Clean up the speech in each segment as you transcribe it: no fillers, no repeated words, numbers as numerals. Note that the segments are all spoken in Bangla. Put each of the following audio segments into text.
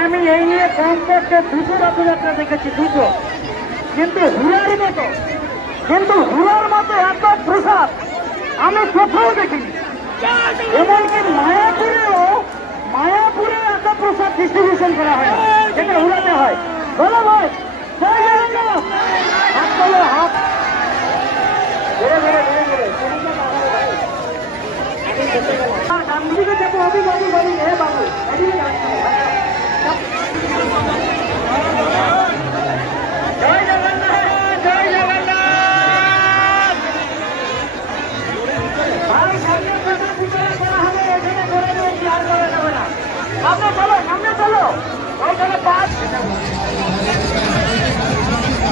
আমি এই নিয়ে কমপক্ষে 200 রথযাত্রা দেখেছি, 200। কিন্তু হুড়ার মতো এত প্রসাদ আমি কোথাও দেখিনি। এমনকি মায়াপুরে এত প্রসাদ ডিস্ট্রিবিউশন করা হয় না, যেটা হুড়াতে হয়। বলো ভাই, জয় জগন্নাথ। হাত তোলো, হাত ধরে ধরে ধরে ধরে গান্ধীকে যাবো। আমি বাবু বলি, হে বাবু, জয় জগন্নাথ, জয় জগন্নাথ। ভাই সামনে কথা পুজো করা হবে, এখানে করে দিয়েছি, আর করা যাবে না। সামনে চলো, সামনে চলো, ওইখানে পাঁচ।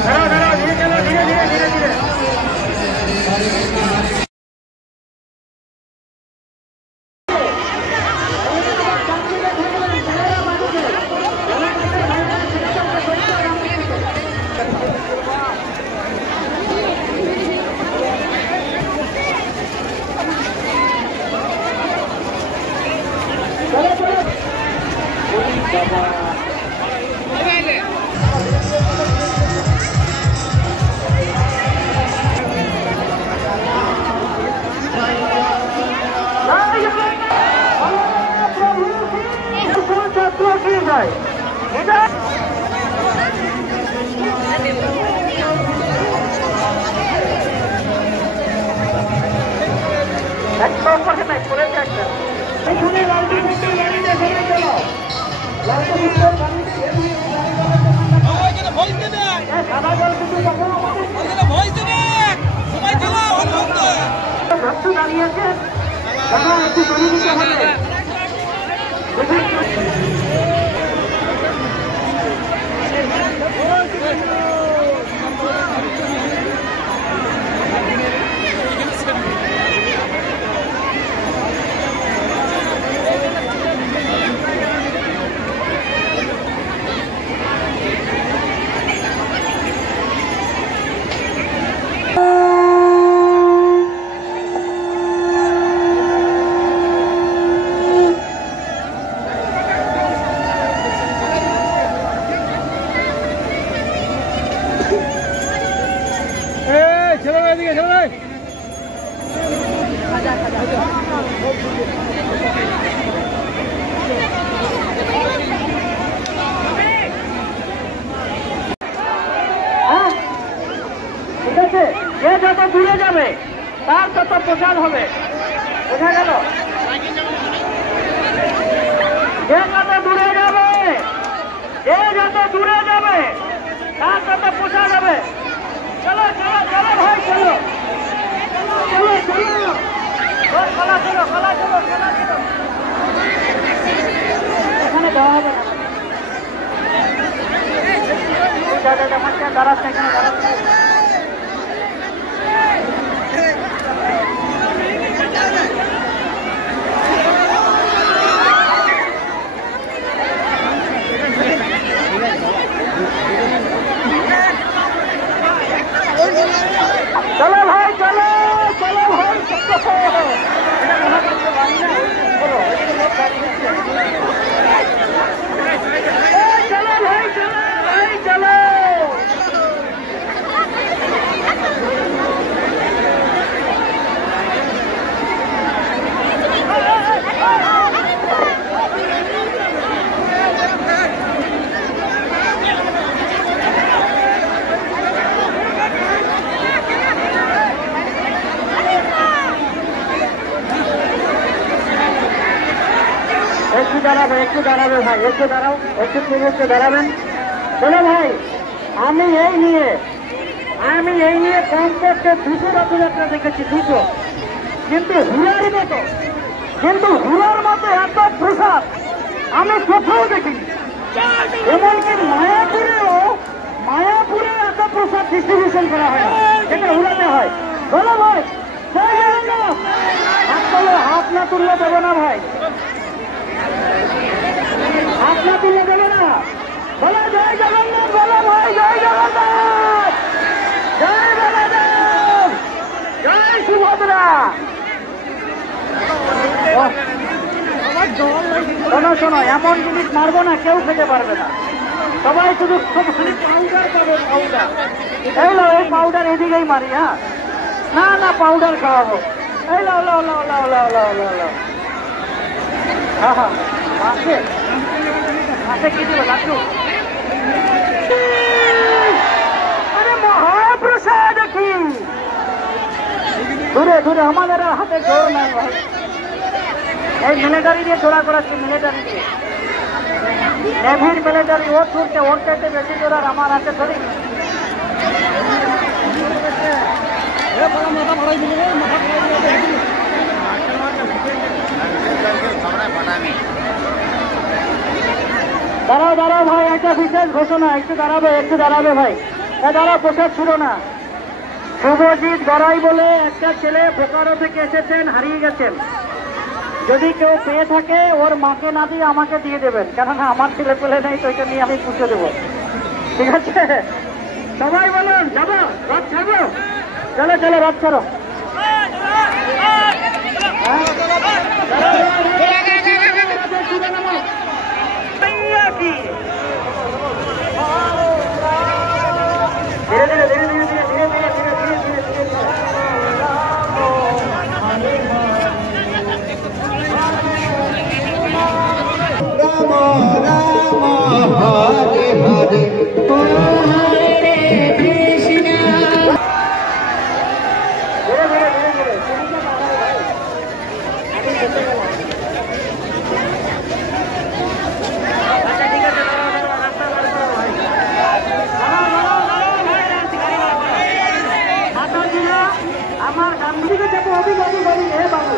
ধরো ধরো, ধীরে চলো, ধীরে ধীরে ধীরে ধীরে। দাঁড়িয়েছে, একটু তৈরি দিতে হবে। যে যত দূরে যাবে তার তত প্রচার হবে। বোঝা গেল? যে যত দূরে যাবে তার তত প্রচার হবে। চলো চলো চলো ভাই, চলো চলো চলো, খোলা চলো, খোলা চলো, খোলা চলো। এখানে দেওয়া হবে না, দাঁড়াচ্ছে, এখানে দাঁড়াচ্ছে। চলো ভাই, চলো চলো ভাই, চলো ভাই, চলো ভাই, চলো। একটু দাঁড়াবে ভাই, একটু দাঁড়াও, একটু দাঁড়াবেন। শোনো ভাই, আমি এই নিয়ে কমপক্ষে 200 রথযাত্রা দেখেছি, 200। কিন্তু হুড়ার মতো এত প্রসাদ আমি কোথাও দেখিনি। এমনকি মায়াপুরে এত প্রসাদ ডিস্ট্রিবিউশন করা হয় না, যেটা হুড়াতে হয়। বলো ভাই, জয় জগন্নাথ। হাত তোলো, হাত না তুললে দেবো না ভাই, হাত না তুলে দেবে না। বলো জয় জগন্নাথ, বলো ভাই, জয় জগন্নাথ, জয় বলদেব, জয় সুভদ্রা। শোনো শোনো, এমন জিনিস মারবো না কেউ খেতে পারবে না, সবাই শুধু পাউডার পাবে, পাউডার। এই লো, এই পাউডার এদিকেই মারি। হ্যাঁ, না না, পাউডার খাওয়াবো। এই লো লো লো লো লো লো লো লো। হ্যাঁ হ্যাঁ, আছে আছে, কি দিল লাড্ডু? আরে মহাপ্রসাদ কি! দূরে দূরে, আমাদের আর হাতে জোর নাই ভাই। এই মিলিটারি দিয়ে জোড়া করাচ্ছে, মিলিটারি দিয়ে, নেভির মিলিটারি। ওর ছুটতে, ওর চাইতে বেশি জোর আর আমার হাতে ধরি। দাঁড়াও দাঁড়াও ভাই, একটা বিশেষ ঘোষণা। একটু দাঁড়াবে, একটু দাঁড়াবে ভাই। দাঁড়াও, প্রসাদ ছিল না। শুভজিৎ গড়াই বলে একটা ছেলে বোকারো থেকে এসেছেন, হারিয়ে গেছেন। যদি কেউ পেয়ে থাকে ওর মাকে না দিয়ে আমাকে দিয়ে দেবেন, কেননা আমার ছেলে পেলে নেই, তো এটা নিয়ে আমি পুষে দেবো। ঠিক আছে, সবাই বলুন যাবো, রথ ছাড়বো। চলো চলো, রথ ছাড়ো। ধীরে ধীরে ধীরে ধীরে ধীরে ধীরে ধীরে ধীরে ধীরে ধীরে ধীরে। আমার গান্ধীকে যাবো, অভি বাবু বলি, হে বাবু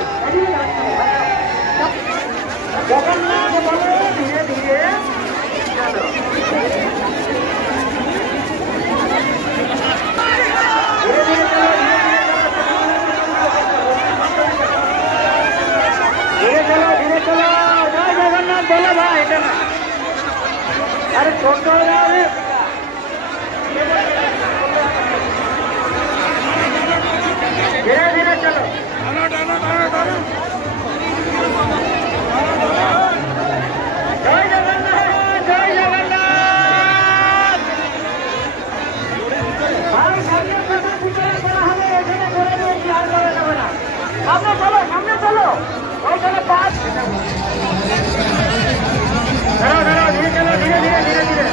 জগন্নাথ বলো, ধীরে ধীরে চলো। ধীরে ধীরে চলো, ধীরে চলো, ধীরে চলো। জয় জগন্নাথ বলো ভাই, এটা না, আরে ছোট ধীরে ধীরে চলো। জয় জগন্নাথ, জয় জগন্নাথ। ভাই সামনে কথা পিছনে করা হবে, এখানে করে দিয়েছি, আর করে নেবে না। সামনে চলো, সামনে চলো, ওইখানে পাঁচ। ধরো ধরো, ধীরে চলো, ধীরে ধীরে ধীরে ধীরে।